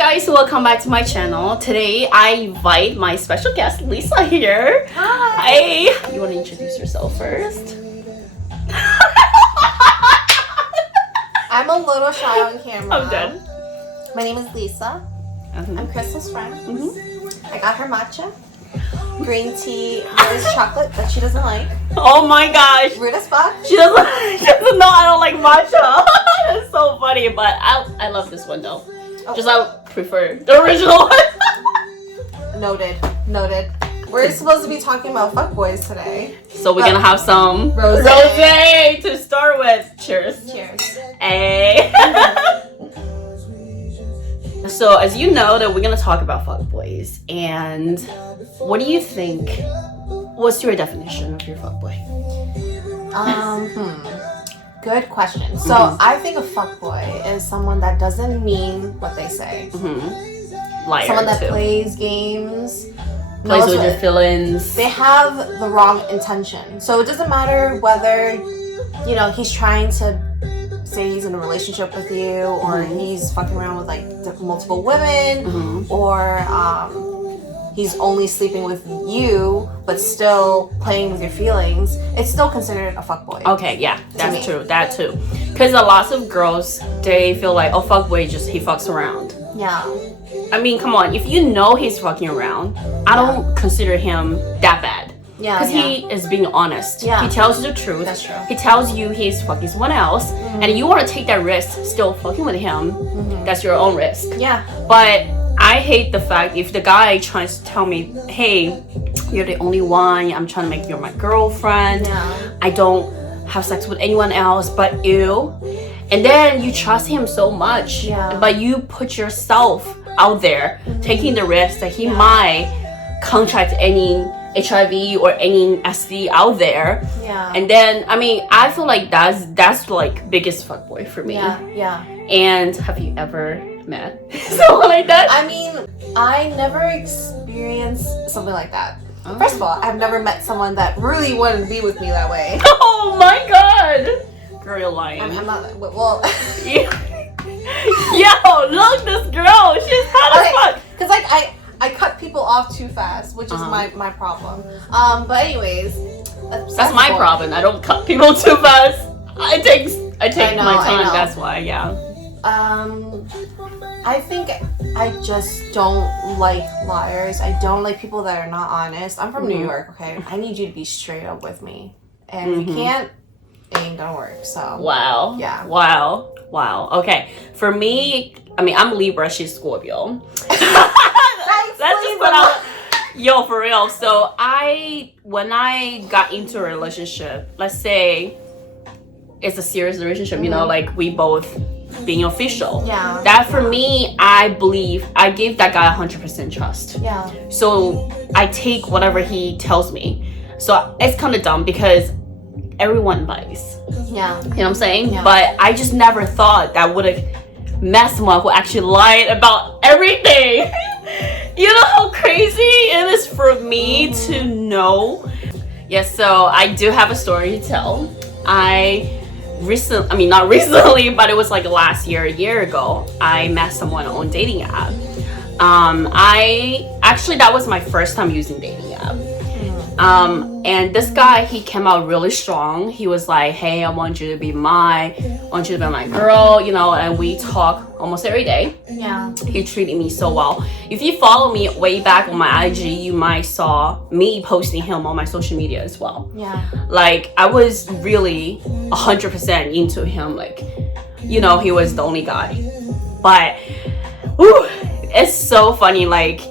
guys, welcome back to my channel. Today I invite my special guest Lisa here. Hi. Hi. You want to introduce yourself first? I'm a little shy on camera. I'm done. My name is Lisa. I'm Crystal's friend. I got her matcha, green tea, there's chocolate that she doesn't like. Oh my gosh. Rude as fuck. She doesn't know I don't like matcha. It's so funny, but I love this one though. Oh. Just I prefer the original one. Noted. We're supposed to be talking about fuckboys today. So we're gonna have some rosé to start with. Cheers. Cheers. Hey. So as you know that we're gonna talk about fuckboys, and what do you think? What's your definition of your fuckboy? Good question. So I think a fuckboy is someone that doesn't mean what they say. Liar. Someone that too. plays games. Plays with your feelings. They have the wrong intention. So it doesn't matter whether, you know, he's trying to say he's in a relationship with you, or he's fucking around with like multiple women, or he's only sleeping with you but still playing with your feelings. It's still considered a fuckboy. Okay, yeah, that's true. That too. Because a lot of girls, they feel like, oh, fuckboy, just he fucks around. Yeah. I mean, come on. If you know he's fucking around, I don't consider him that bad. Yeah. Because he is being honest. Yeah. He tells you the truth. That's true. He tells you he's fucking someone else, and you want to take that risk, still fucking with him. That's your own risk. Yeah. But I hate the fact if the guy tries to tell me, hey, you're the only one, I'm trying to make you my girlfriend, I don't have sex with anyone else but you, and then you trust him so much, but you put yourself out there taking the risk that he might contract any HIV or any SD out there, and then I mean I feel like that's like biggest fuckboy for me. Yeah. And have you ever met someone like that? I mean, I never experienced something like that. First of all, I've never met someone that really wanted to be with me that way. Oh my god! Girl, you're lying. I'm not, well... Yo, look, this girl, she's hot as fuck. Because like, I cut people off too fast, which is my problem. But anyways... That's my problem. I don't cut people too fast. I take my time, that's why, I think I just don't like liars. I don't like people that are not honest. I'm from New York, okay? I need you to be straight up with me. And if you can't, it ain't gonna work, so. Wow. Yeah. Wow. Okay. For me, I mean, I'm Libra, she's Scorpio. That's just what I... Yo, for real. So when I got into a relationship, let's say it's a serious relationship, you know, like we both being official. Yeah. That for me, I believe I gave that guy 100% trust. Yeah. So I take whatever he tells me. So it's kind of dumb because everyone lies. Yeah. You know what I'm saying? Yeah. But I just never thought that would have met someone who actually lied about everything. You know how crazy it is for me to know? Yes, so I do have a story to tell. Not recently, but it was like last year, a year ago, I met someone on dating app. That was my first time using dating app. And this guy, he came out really strong. He was like, hey, I want you to be my girl, you know, and we talk almost every day. Yeah. He treated me so well. If you follow me way back on my IG, you might saw me posting him on my social media as well. Yeah. Like, I was really 100% into him. Like, you know, he was the only guy. But, it's so funny. Like,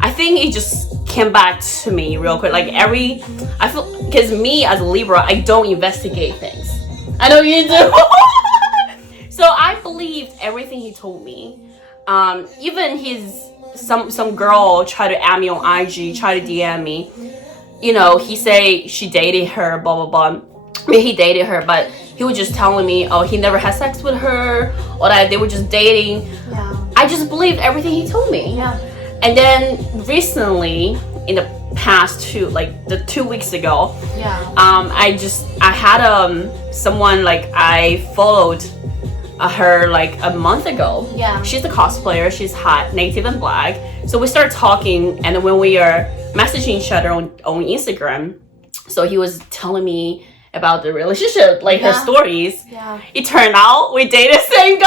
I think he just came back to me real quick. Like I feel, because me as a Libra, I don't investigate things. I know you do. So I believed everything he told me. Even some girl tried to add me on IG, try to DM me. You know, he say she dated her, blah blah blah. I mean, he dated her, but he was just telling me, oh, he never had sex with her, or that they were just dating. Yeah. I just believed everything he told me. Yeah. And then recently, in the past 2 weeks ago, I had someone like I followed her like a month ago. Yeah. She's a cosplayer. She's hot, native and black. So we started talking, and then when we are messaging each other on Instagram, so he was telling me about the relationship, like her stories. Yeah. It turned out we dated the same guy.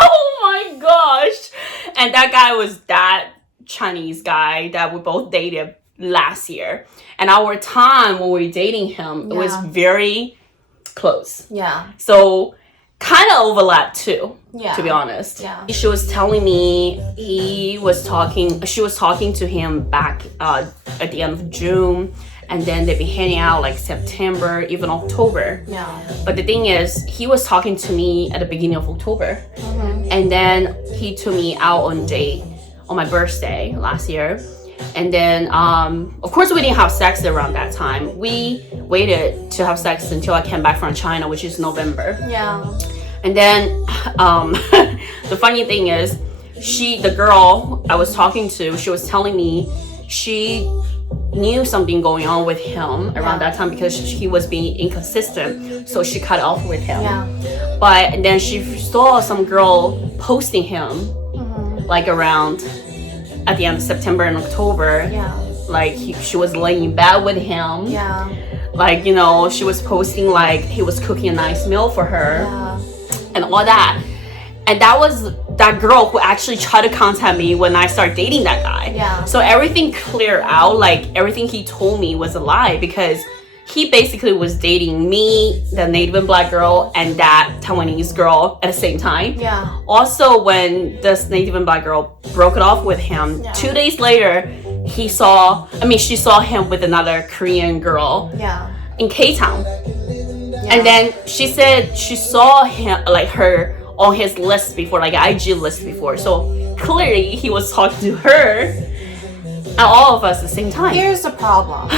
Oh my gosh. And that guy was that Chinese guy that we both dated last year. And our time when we were dating him, it was very close. Yeah. So kind of overlapped too, to be honest. Yeah. She was telling me she was talking to him back at the end of June, and then they'd be hanging out like September, even October. Yeah. But the thing is, he was talking to me at the beginning of October. And then he took me out on a date on my birthday last year. And then, of course, we didn't have sex around that time. We waited to have sex until I came back from China, which is November. Yeah. And then, the funny thing is, the girl I was talking to, she was telling me she knew something going on with him around that time because he was being inconsistent. So she cut off with him. Yeah. But then she saw some girl posting him, like around at the end of September and October. Yeah. Like she was laying in bed with him. Yeah. Like, you know, she was posting like he was cooking a nice meal for her. Yeah. And all that. And that was that girl who actually tried to contact me when I started dating that guy. Yeah. So everything cleared out. Like everything he told me was a lie, because he basically was dating me, the native and black girl, and that Taiwanese girl at the same time. Yeah. Also, when this native and black girl broke it off with him, 2 days later, she saw him with another Korean girl in K-Town. And then she said she saw him, like her, on his list before, like IG list before. So clearly he was talking to her and all of us at the same time. Here's the problem.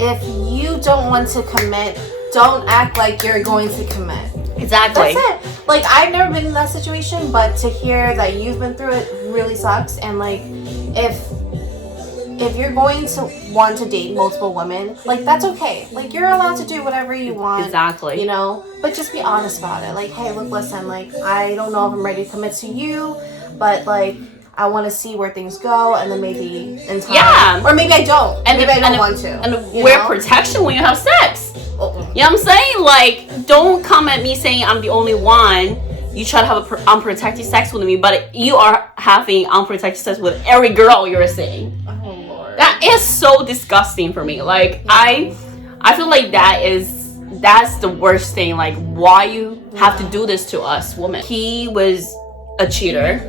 If you don't want to commit, don't act like you're going to commit. Exactly. That's it. Like, I've never been in that situation, but to hear that you've been through it really sucks. And like, if you're going to want to date multiple women, like, that's okay. Like, you're allowed to do whatever you want. Exactly. You know? But just be honest about it. Like, hey, look, listen, like, I don't know if I'm ready to commit to you, but like, I want to see where things go, and then maybe in time. Yeah. Or maybe I don't. And maybe I don't want to. And wear protection when you have sex. You know what I'm saying? Like, don't come at me saying I'm the only one. You try to have unprotected sex with me, but you are having unprotected sex with every girl you're seeing. Oh, Lord. That is so disgusting for me. Like, I feel like that's the worst thing. Like, why you have to do this to us women? He was a cheater,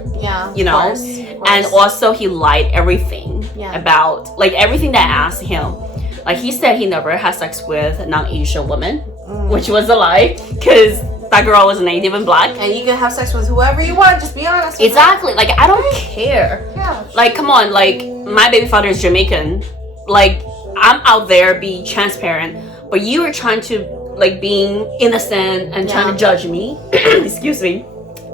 you know, of course. And also he lied everything about, like, everything that I asked him. Like, he said he never had sex with non-Asian women, which was a lie, because that girl was native and black. And you can have sex with whoever you want, just be honest with exactly them. Like, I don't care. Like, come on, like, my baby father is Jamaican. Like, I'm out there being transparent, but you are trying to, like, being innocent and trying to judge me. Excuse me.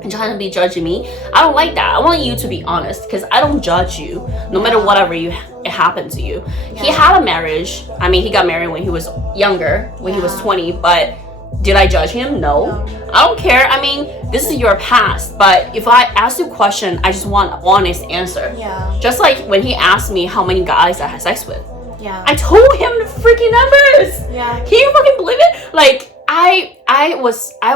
And trying to be judging me. I don't like that. I want you to be honest, because I don't judge you no matter whatever it happened to you. He had a marriage. I mean, he got married when he was younger, when he was 20, but did I judge him? No. I don't care. I mean, this is your past, but if I ask you a question, I just want an honest answer. Just like when he asked me how many guys I had sex with. I told him the freaking numbers. Can you fucking believe it? Like, I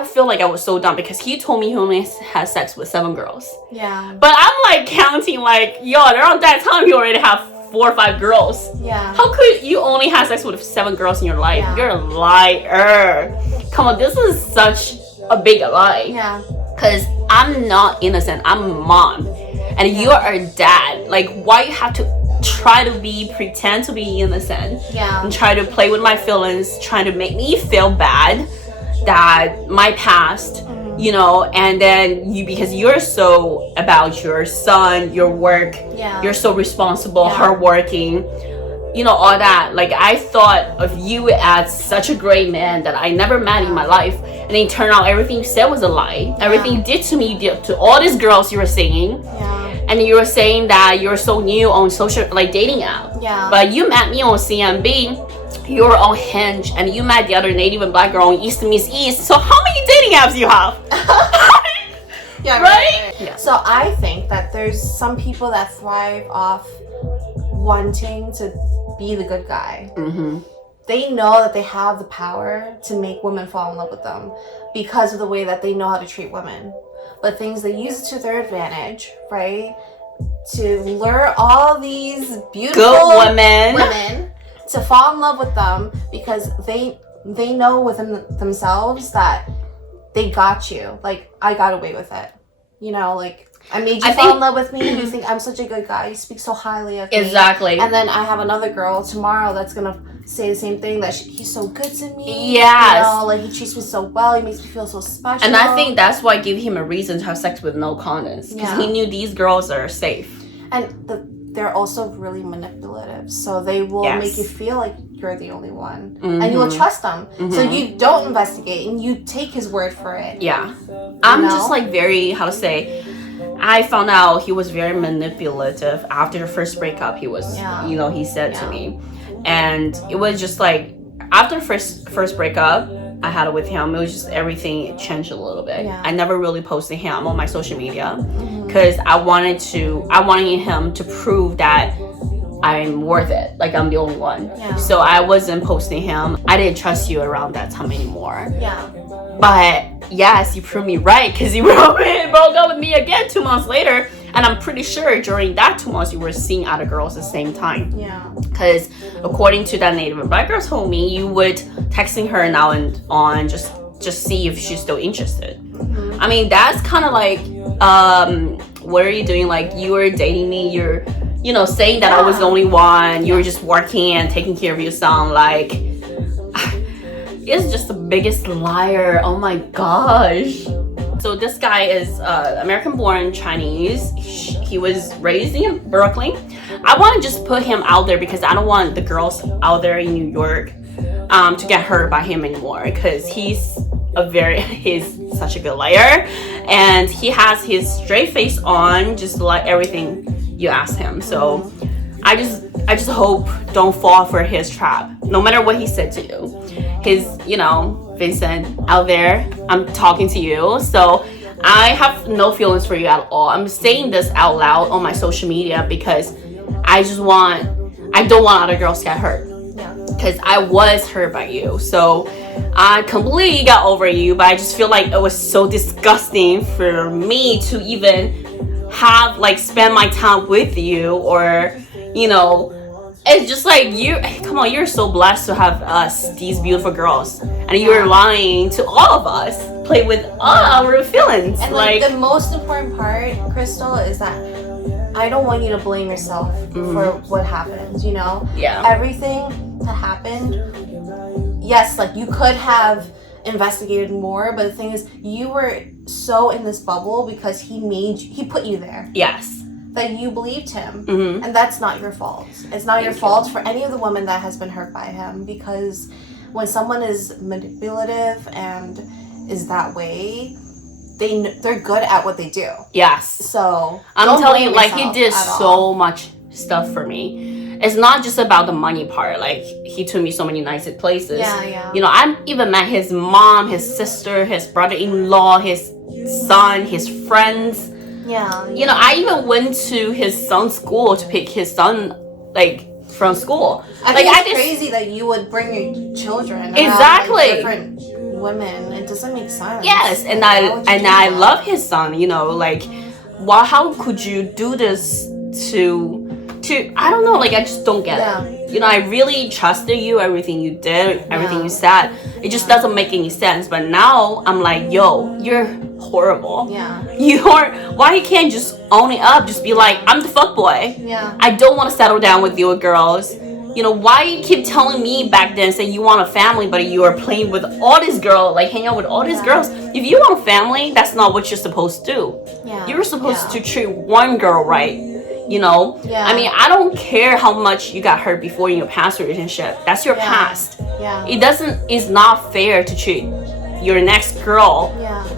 feel like I was so dumb, because he told me he only had sex with 7 girls. But I'm like counting, like, yo, around that time you already have 4 or 5 girls. How could you only have sex with 7 girls in your life? You're a liar. Come on, this is such a big lie. Because I'm not innocent. I'm a mom. And you are a dad. Like, why you have to try to pretend to be innocent and try to play with my feelings, trying to make me feel bad that my past, you know, and then because you're so about your son, your work, you're so responsible, hardworking, you know, all that. Like, I thought of you as such a great man that I never met in my life, and then it turned out everything you said was a lie. Everything you did to me, you did to all these girls you were saying. And you were saying that you're so new on social, like, dating app. But you met me on CMB, you were on Hinge, and you met the other native and black girl on East Meets East. So how many dating apps you have? How Yeah, right? Yeah. So I think that there's some people that thrive off wanting to be the good guy. Mm-hmm. They know that they have the power to make women fall in love with them because of the way that they know how to treat women. But things they use it to their advantage, right? To lure all these beautiful good women to fall in love with them because they know within themselves that they got you. Like, I got away with it. You know, like, I made you fall in love with me. You think I'm such a good guy. You speak so highly of me. Exactly. And then I have another girl tomorrow that's gonna say the same thing, that he's so good to me. Yes. You know, like, he treats me so well. He makes me feel so special. And I think that's why I gave him a reason to have sex with no condoms. Because he knew these girls are safe. And they're also really manipulative. So they will make you feel like you're the only one. Mm-hmm. And you will trust them. Mm-hmm. So you don't investigate and you take his word for it. Yeah. I'm just like very, how to say, I found out he was very manipulative after the first breakup. He was, you know, he said to me. And it was just like, after first breakup I had with him, it was just everything changed a little bit. I never really posted him on my social media because I wanted him to prove that I'm worth it. Like, I'm the only one. So I wasn't posting him. I didn't trust you around that time anymore. But yes, you proved me right, because you broke up with me again 2 months later. And I'm pretty sure during that 2 months you were seeing other girls at the same time. Because according to that Native and Black girl told me, you would texting her now and on just see if she's still interested. I mean, that's kind of like, what are you doing? Like, you were dating me, you're, you know, saying that I was the only one, you were just working and taking care of your son. Like, it's just the biggest liar. Oh my gosh. So this guy is American-born Chinese. He was raised in Brooklyn. I want to just put him out there because I don't want the girls out there in New York to get hurt by him anymore, because he's such a good liar, and he has his straight face on, just like everything you ask him. So I just hope don't fall for his trap, no matter what he said to you. His, you know, Vincent out there, I'm talking to you. So I have no feelings for you at all. I'm saying this out loud on my social media because I don't want other girls to get hurt. Because I was hurt by you. So I completely got over you, but I just feel like it was so disgusting for me to even have, like, spend my time with you, or, you know, it's just like, come on, you're so blessed to have us, these beautiful girls, and you're lying to all of us, play with all our feelings. And like the most important part, Crystal, is that I don't want you to blame yourself for what happened, you know? Everything that happened, yes, like, you could have investigated more, but the thing is, you were so in this bubble because he put you there. That you believed him. And that's not your fault. It's not your fault for any of the women that has been hurt by him, because when someone is manipulative and is that way, they're good at what they do. So I'm telling you, like, he did so much stuff for me. It's not just about the money part. Like, he took me so many nice places. You know, I even met his mom, his sister, his brother-in-law, his son, his friends. You know, I even went to his son's school to pick his son, like, from school. I think it's crazy that you would bring your children around, like, different women. It doesn't make sense. And I love his son. You know, like, how could you do this to I don't know, like, I just don't get it. You know, I really trusted you, everything you did, everything you said. It just doesn't make any sense. But now I'm like, yo, you're horrible. Why you can't just own it up? Just be like, I'm the fuckboy. I don't want to settle down with you girls. You know, why you keep telling me back then, saying you want a family, but you are playing with all these girls, like, hang out with all these girls. If you want a family, that's not what you're supposed to do. You're supposed to treat one girl right. You know, I mean, I don't care how much you got hurt before in your past relationship. That's your past. It's not fair to treat your next girl,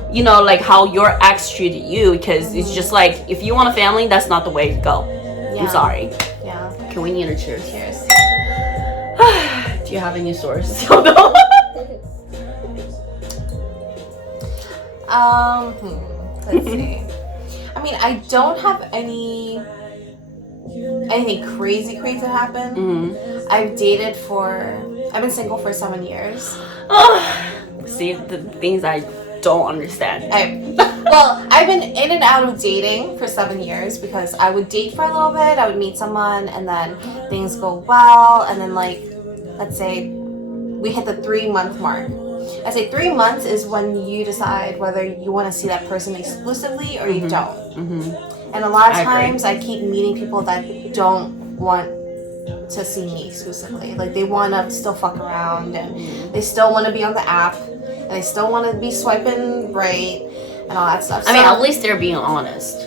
you know, like how your ex treated you, because it's just like, if you want a family, that's not the way to go. I'm sorry. Can we need a cheers? Cheers. Do you have any stories? Let's see. I mean, I don't have anything crazy happen. Mm-hmm. I've been single for 7 years. See, the things I don't understand. I've been in and out of dating for 7 years because I would date for a little bit, I would meet someone, and then things go well, and then like, let's say we hit the 3-month mark. I say 3 months is when you decide whether you want to see that person exclusively or you don't. Mm-hmm. And a lot of times I keep meeting people that don't want to see me exclusively. Like, they want to still fuck around, and they still want to be on the app, and they still want to be swiping right and all that stuff. I mean, at least they're being honest.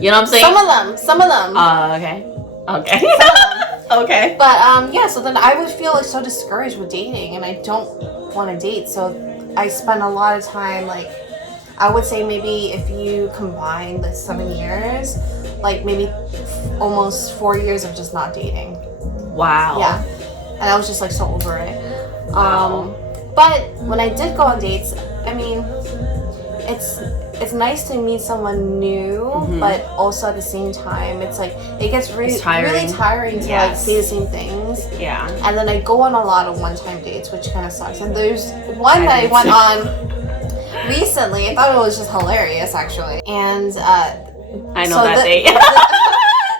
You know what I'm saying? Some of them. Okay. Some of them. Okay. But yeah, so then I would feel like so discouraged with dating, and I don't want to date. So I spend a lot of time, like, I would say maybe if you combine the 7 years, like maybe almost 4 years of just not dating. Wow. Yeah. And I was just like so over it. Wow. But when I did go on dates, I mean, it's nice to meet someone new, but also at the same time, it's like it gets really tiring to like say the same things. Yeah. And then I go on a lot of one-time dates, which kind of sucks. And there's one that I went on recently. I thought it was just hilarious, actually. And I know that date.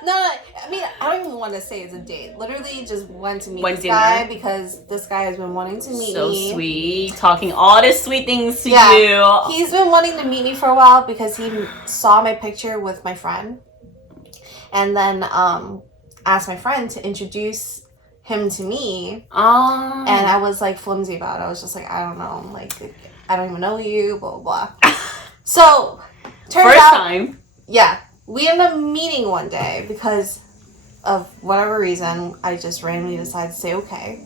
No, I mean, I don't even want to say it's a date. Literally just went to meet this dinner. guy because this guy has been wanting to meet me. So sweet. Talking all the sweet things to you. He's been wanting to meet me for a while because he saw my picture with my friend. And then asked my friend to introduce him to me. Oh. And I was like flimsy about it. I was just like, I don't know. Like, I don't even know you, blah, blah, blah. So, turns out. First time. Yeah. We ended up meeting one day because of whatever reason. I just randomly decided to say okay.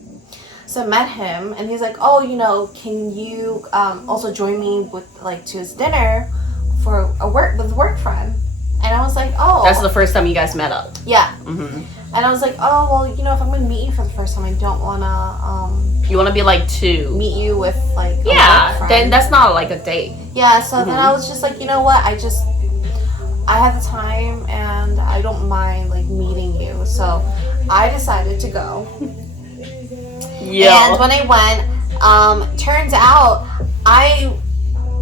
So I met him, and he's like, "Oh, you know, can you also join me with like to his dinner for a work friend?" And I was like, "Oh." That's the first time you guys met up. Yeah. Mm-hmm. And I was like, "Oh, well, you know, if I'm gonna meet you for the first time, I don't wanna You wanna be like two. Meet you with like a yeah. work friend. Then that's not like a date. Yeah. So then I was just like, you know what? I had the time, and I don't mind like meeting you, so I decided to go. Yeah. And when I went, turns out I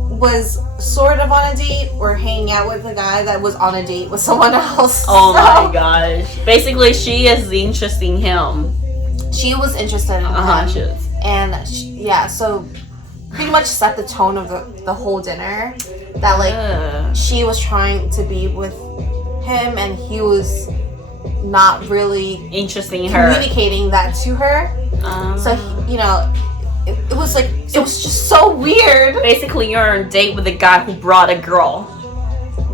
was sort of on a date or hanging out with a guy that was on a date with someone else. Oh my gosh! Basically, she is interesting him. She was interested in him. She is. And so pretty much set the tone of the whole dinner. That like she was trying to be with him, and he was not really communicating that to her. So you know, it was like it was just so weird. Basically, you're on a date with a guy who brought a girl.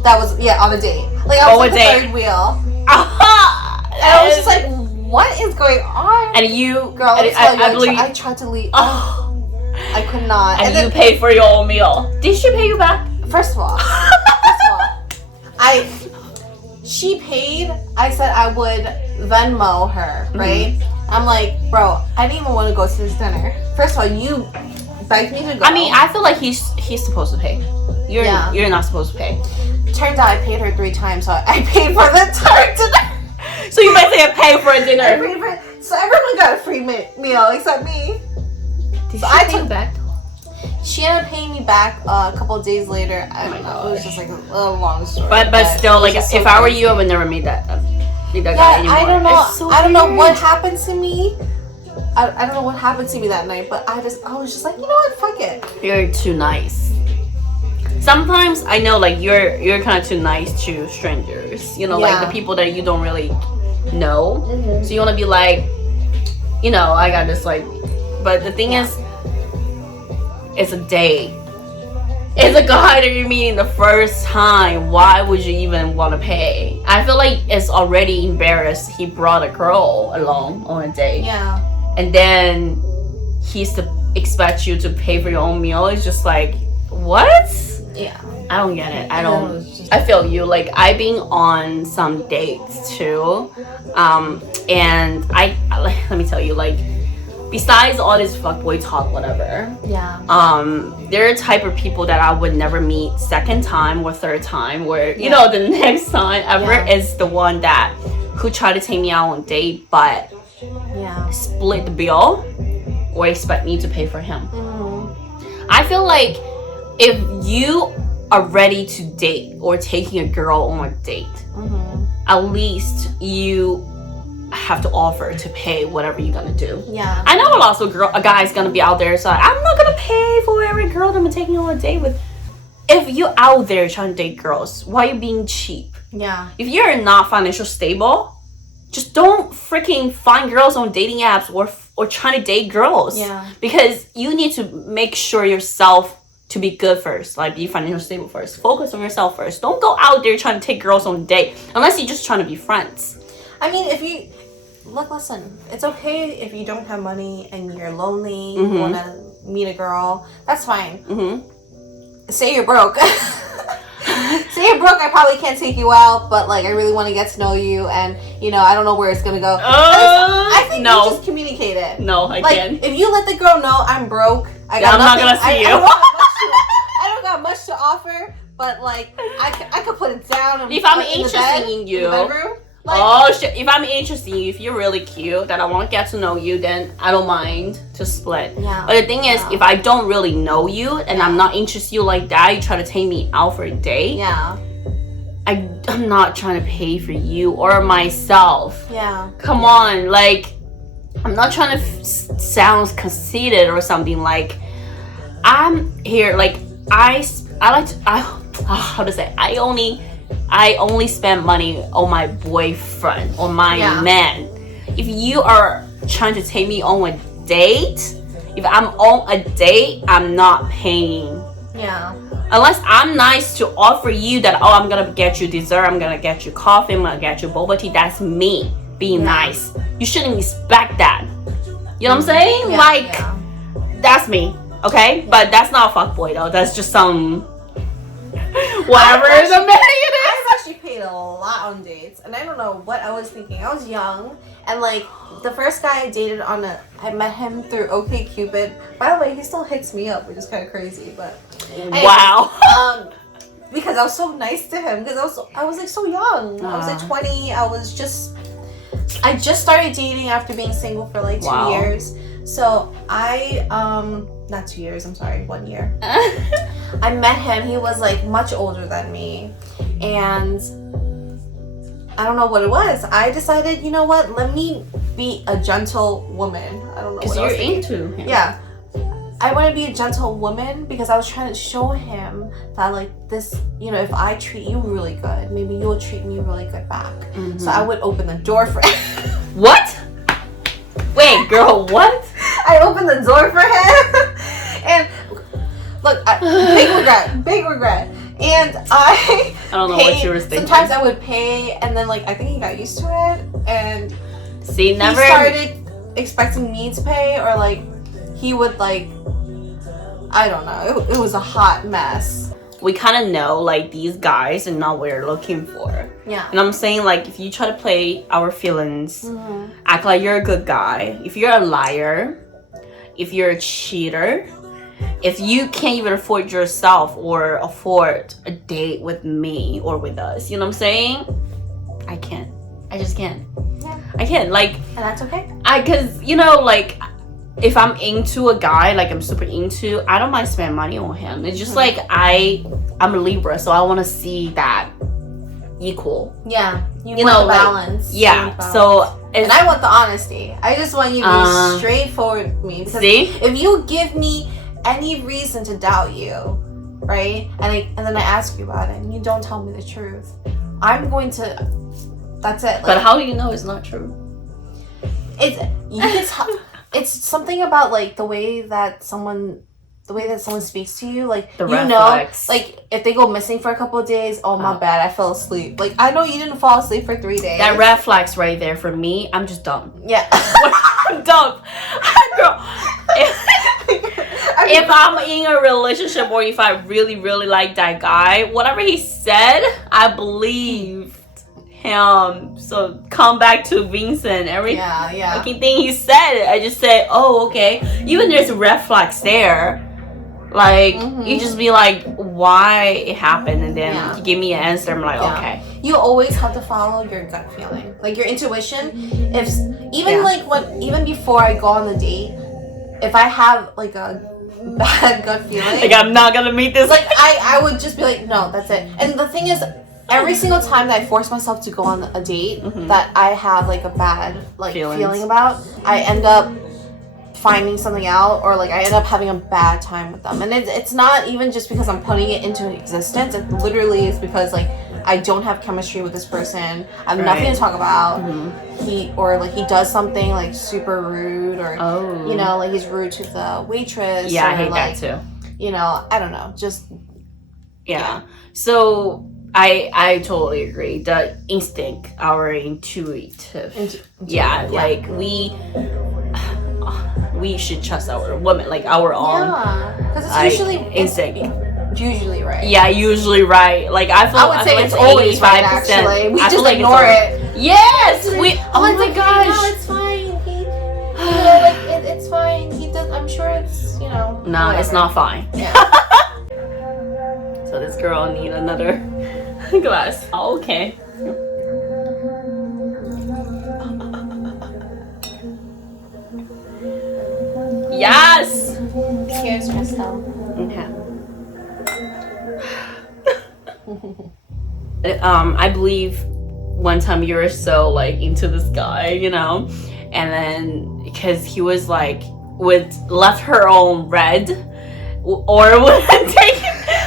That was on a date. Like I was like the third wheel. And I was just like, what is going on? And you, girl, I believe I tried to leave. I could not. And you paid for your own meal. Did she pay you back? First of all, she paid. I said I would Venmo her, right? I'm like, bro, I didn't even want to go to this dinner. First of all, you begged me to go. I mean, I feel like he's supposed to pay. You're not supposed to pay. Turns out I paid her 3 times, so I paid for the entire dinner. So you basically paid for a dinner. So everyone got a free meal except me. Did she pay you back? She ended up paying me back a couple of days later. I don't know. It was just like a long story. But still, like, if I were you, I would never meet that guy anymore. I don't know. So I don't know what happened to me. I don't know what happened to me that night, but I was just like, you know what? Fuck it. You're too nice. Sometimes I know, like, you're kind of too nice to strangers. You know, like the people that you don't really know. Mm-hmm. So you want to be like, you know, I got this, like, but the thing is, it's a date. It's a guy that you're meeting the first time. Why would you even want to pay? I feel like it's already embarrassed. He brought a girl along on a date. Yeah. And then he's to expect you to pay for your own meal. It's just like, what? Yeah. I don't get it. I feel you. Like, I've been on some dates too. And let me tell you, like, besides all this fuckboy talk, whatever. Yeah. There are type of people that I would never meet second time or third time, where you Yeah. know the next time ever Yeah. is the one that who try to take me out on a date, but Yeah. split the bill or expect me to pay for him. Mm-hmm. I feel like if you are ready to date or taking a girl on a date, Mm-hmm. at least you have to offer to pay whatever you're gonna do. Yeah. I know a lot of a guy's gonna be out there, so I'm not gonna pay for every girl that I'm taking on a date with. If you're out there trying to date girls, why are you being cheap? Yeah. If you're not financially stable, just don't freaking find girls on dating apps or trying to date girls. Yeah. Because you need to make sure yourself to be good first, like be financially stable first. Focus on yourself first. Don't go out there trying to take girls on a date unless you're just trying to be friends. I mean, if you listen, it's okay if you don't have money and you're lonely, Mm-hmm. you want to meet a girl. That's fine. Mm-hmm. Say you're broke. Say you're broke. I probably can't take you out, but like I really want to get to know you, and you know I don't know where it's gonna go. I think no. you just communicate it. No, I Like can't. if you let the girl know I'm broke, I got I'm not gonna see you. I don't got much to offer, but like I could put it down. And If I'm put it in the interested bed, in you, in the bedroom, like, oh shit! If I'm interested in you, if you're really cute, that I want to get to know you, then I don't mind to split. Yeah. But the thing is, Yeah. if I don't really know you and I'm not interested in you like that, you try to take me out for a date. yeah, I'm not trying to pay for you or myself. yeah. Come on, like I'm not trying to sound conceited or something. Like I'm here, like I like to, how to say, I only spend money on my boyfriend, on my Yeah. man. If you are trying to take me on a date, if I'm on a date, I'm not paying. Yeah. Unless I'm nice to offer you that, oh, I'm gonna get you dessert, I'm gonna get you coffee, I'm gonna get you boba tea. That's me being nice. You shouldn't expect that. You know what I'm saying? Yeah, like, yeah. that's me, okay? But that's not a fuckboy though. That's just some whatever I've the man it is. I've actually paid a lot on dates, and I don't know what I was thinking. I was young, and like the first guy I dated I met him through OkCupid. By the way, he still hits me up, which is kind of crazy, but anyways, Wow. because I was so nice to him because I was like so young. I was like 20. I just started dating after being single for like 2 years. So I not 2 years, I'm sorry, 1 year. I met him. He was like much older than me, and I don't know what it was. I decided, you know what? Let me be a gentle woman. I don't know Because what I you're was thinking. into him. Yeah. I want to be a gentle woman because I was trying to show him that like this, you know, if I treat you really good, maybe you'll treat me really good back. Mm-hmm. So I would open the door for him. What? Wait, girl, what? I opened the door for him. And look, big regret. And I don't know what you were thinking. Sometimes I would pay, and then like I think he got used to it, and See, never. he started expecting me to pay, or like he would like, I don't know. It was a hot mess. We kind of know like these guys are not what we're looking for. Yeah. And I'm saying like if you try to play our feelings, Mm-hmm. act like you're a good guy, if you're a liar, if you're a cheater, if you can't even afford yourself or afford a date with me or with us, you know what I'm saying? I can't. I just can't. Yeah. I can't. Like, And that's okay. cause you know, like if I'm into a guy, like I'm super into, I don't mind spending money on him. It's just like I'm a Libra, so I want to see that equal. Yeah. You You want know, the like, balance. You yeah. want balance. So And I want the honesty. I just want you to be straightforward with me. Because see? if you give me any reason to doubt you, right? And then I ask you about it and you don't tell me the truth, I'm going to, that's it. Like, But how do you know it's not true? It's something about like the way that someone speaks to you, like The you red know, flags. like if they go missing for a couple of days, oh my bad, I fell asleep. Like I know you didn't fall asleep for 3 days. That red flags right there for me. I'm just dumb. Yeah. I'm dumb. Girl, if I'm in a relationship or if I really, really like that guy, whatever he said, I believed him. So come back to Vincent. Every fucking thing he said, I just said, oh, okay. Even there's red flags there. Like, you just be like, why it happened, and then you give me an answer. I'm like, okay. You always have to follow your gut feeling, like your intuition. If even before I go on the date, if I have like a bad gut feeling, like I'm not gonna meet this, like I would just be like, no, that's it. And the thing is, every single time that I force myself to go on a date that I have like a bad feeling about, I end up finding something out, or like I end up having a bad time with them. And it's not even just because I'm putting it into existence. It literally is because like I don't have chemistry with this person. I have nothing to talk about. He does something like super rude, or you know, like he's rude to the waitress. Yeah, or, I hate like, that too. You know, I don't know. Just So I totally agree. The instinct, our intuitive. Like we should trust our women, like our own. Yeah, because it's usually instinct. Usually right. Yeah, usually right. Like I would say it's always right. Actually, we just ignore it. Yes, we. Oh my gosh. No, it's fine. It's fine. He does. I'm sure it's No, whatever. It's not fine. Yeah. So this girl need another glass. Oh, okay. Yes. Cheers, Crystal. Okay. I believe one time you were so like into this guy, you know, and then because he was like would left her on red, or wouldn't take,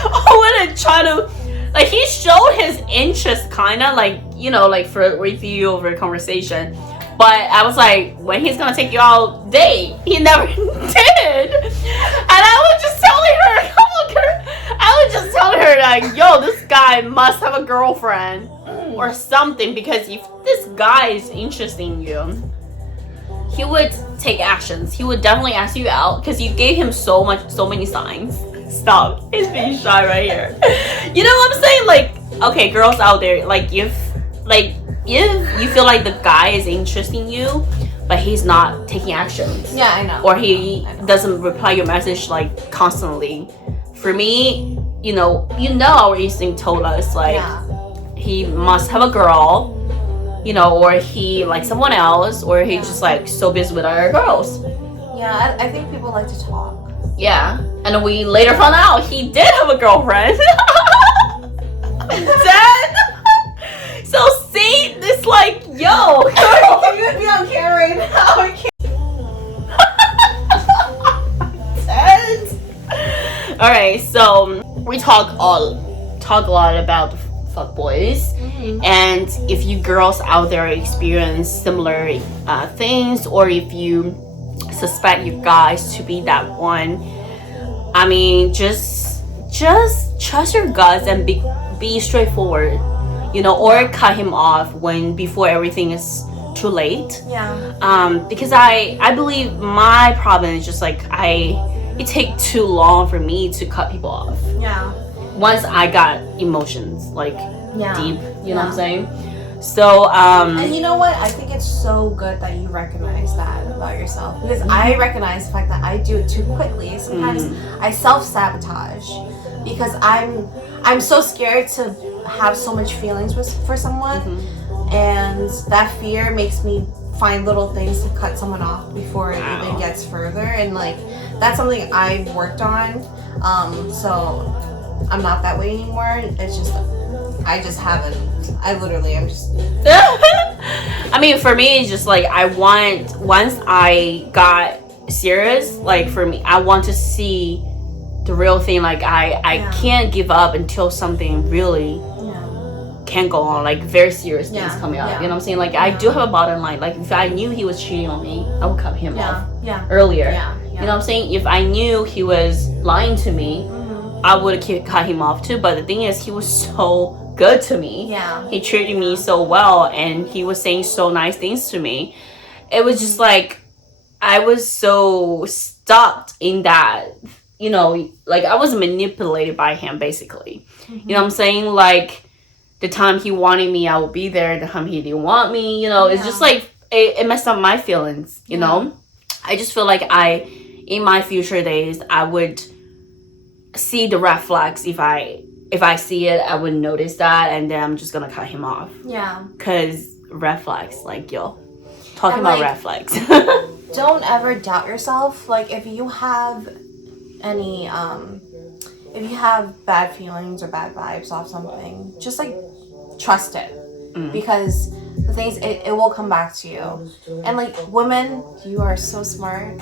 or wouldn't try to, like he showed his interest, kind of like, you know, like for with you over a conversation. But I was like, when he's gonna take you out date, he never did. And I was just telling her, like, yo, this guy must have a girlfriend or something, because if this guy is interested in you, he would take actions. He would definitely ask you out because you gave him so many signs. Stop. He's being shy right here. You know what I'm saying? Like, okay, girls out there, like if you feel like the guy is interested in you, but he's not taking actions. Yeah, I know. Or he doesn't reply your message like constantly. For me, you know, our instinct told us like he must have a girl, you know, or he like someone else, or he just like so busy with other girls. Yeah, I think people like to talk. Yeah, and we later found out he did have a girlfriend. Then, so see, this like, yo, Can you be on camera right now? I can't. All right, so we talk a lot about fuckboys, and if you girls out there experience similar things, or if you suspect you guys to be that one, I mean, just trust your guts and be straightforward, you know, or cut him off before everything is too late. Because I believe my problem is just like it takes too long for me to cut people off. Once I got emotions like deep, you know what I'm saying? So and you know what? I think it's so good that you recognize that about yourself, because I recognize the fact that I do it too quickly. Sometimes I self-sabotage because I'm so scared to have so much feelings for someone, and that fear makes me find little things to cut someone off before it even gets further. And like, that's something I've worked on. So I'm not that way anymore. It's just I just haven't. I'm just. I mean, for me, it's just like once I got serious, like for me, I want to see the real thing. Like I can't give up until something really can go on, like very serious things coming up. You know what I'm saying? Like I do have a bottom line. Like if I knew he was cheating on me, I would cut him off earlier. You know what I'm saying? If I knew he was lying to me, I would have cut him off too. But the thing is, he was so good to me. He treated me so well, and he was saying so nice things to me. It was just like I was so stuck in that, you know, like I was manipulated by him basically. You know what I'm saying? Like the time he wanted me, I would be there. The time he didn't want me, you know, it's just like it messed up my feelings, you know. I just feel like in my future days, I would see the red flags. If I see it, I would notice that, and then I'm just gonna cut him off. Yeah. Cause red flags, like, yo, talking And, about like, red flags. Don't ever doubt yourself. Like, if you have any if you have bad feelings or bad vibes off something, just like trust it. Because the thing is, it will come back to you. And like, women, you are so smart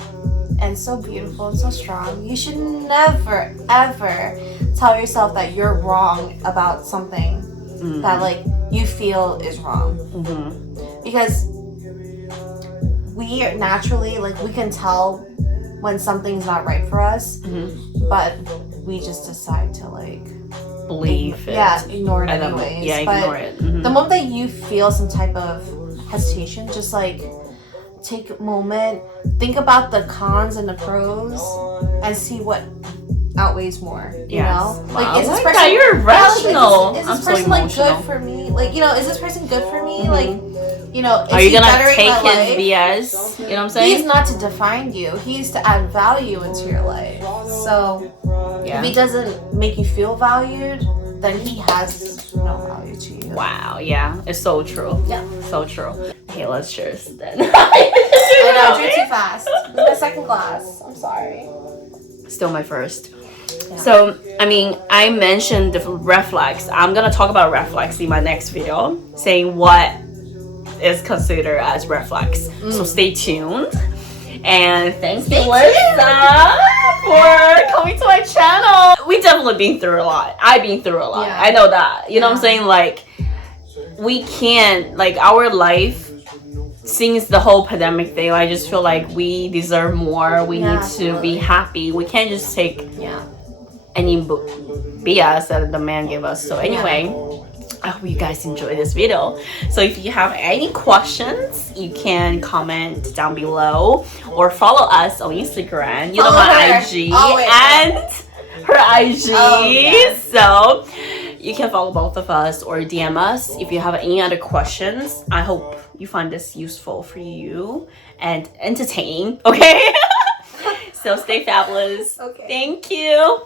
and so beautiful and so strong. You should never ever tell yourself that you're wrong about something that like you feel is wrong. Because we are naturally, like, we can tell when something's not right for us, but we just decide to like believe it. Yeah, ignore it anyways. Yeah, ignore it. The moment that you feel some type of hesitation, just like take a moment, think about the cons and the pros, and see what outweighs more. You know, like, is this person? You're rational. Is this person like good for me? Like, you know, is this person good for me? Like, you know, is are you he gonna bettering take my his life? BS? You know what I'm saying? He's not to define you. He's to add value into your life. So if he doesn't make you feel valued, then he has no value to you. Wow, yeah, it's so true. Yeah, so true. Okay, let's cheers then. I know, drink too fast. This is my second glass. I'm sorry. Still my first. So, I mean, I mentioned the red flags. I'm gonna talk about red flags in my next video, saying what is considered as red flags. So stay tuned. And thanks, Melissa, for coming to my channel. We definitely been through a lot. I've been through a lot. Yeah. I know that. You know what I'm saying? Like, we can't, like, our life, since the whole pandemic thing, I just feel like we deserve more. We need to be happy. We can't just take any BS that the man gave us. So anyway, I hope you guys enjoy this video. So if you have any questions, you can comment down below or follow us on Instagram. You know my IG and her IG. So you can follow both of us or DM us if you have any other questions. I hope you find this useful for you and entertaining. Okay. So stay fabulous. Okay. Thank you.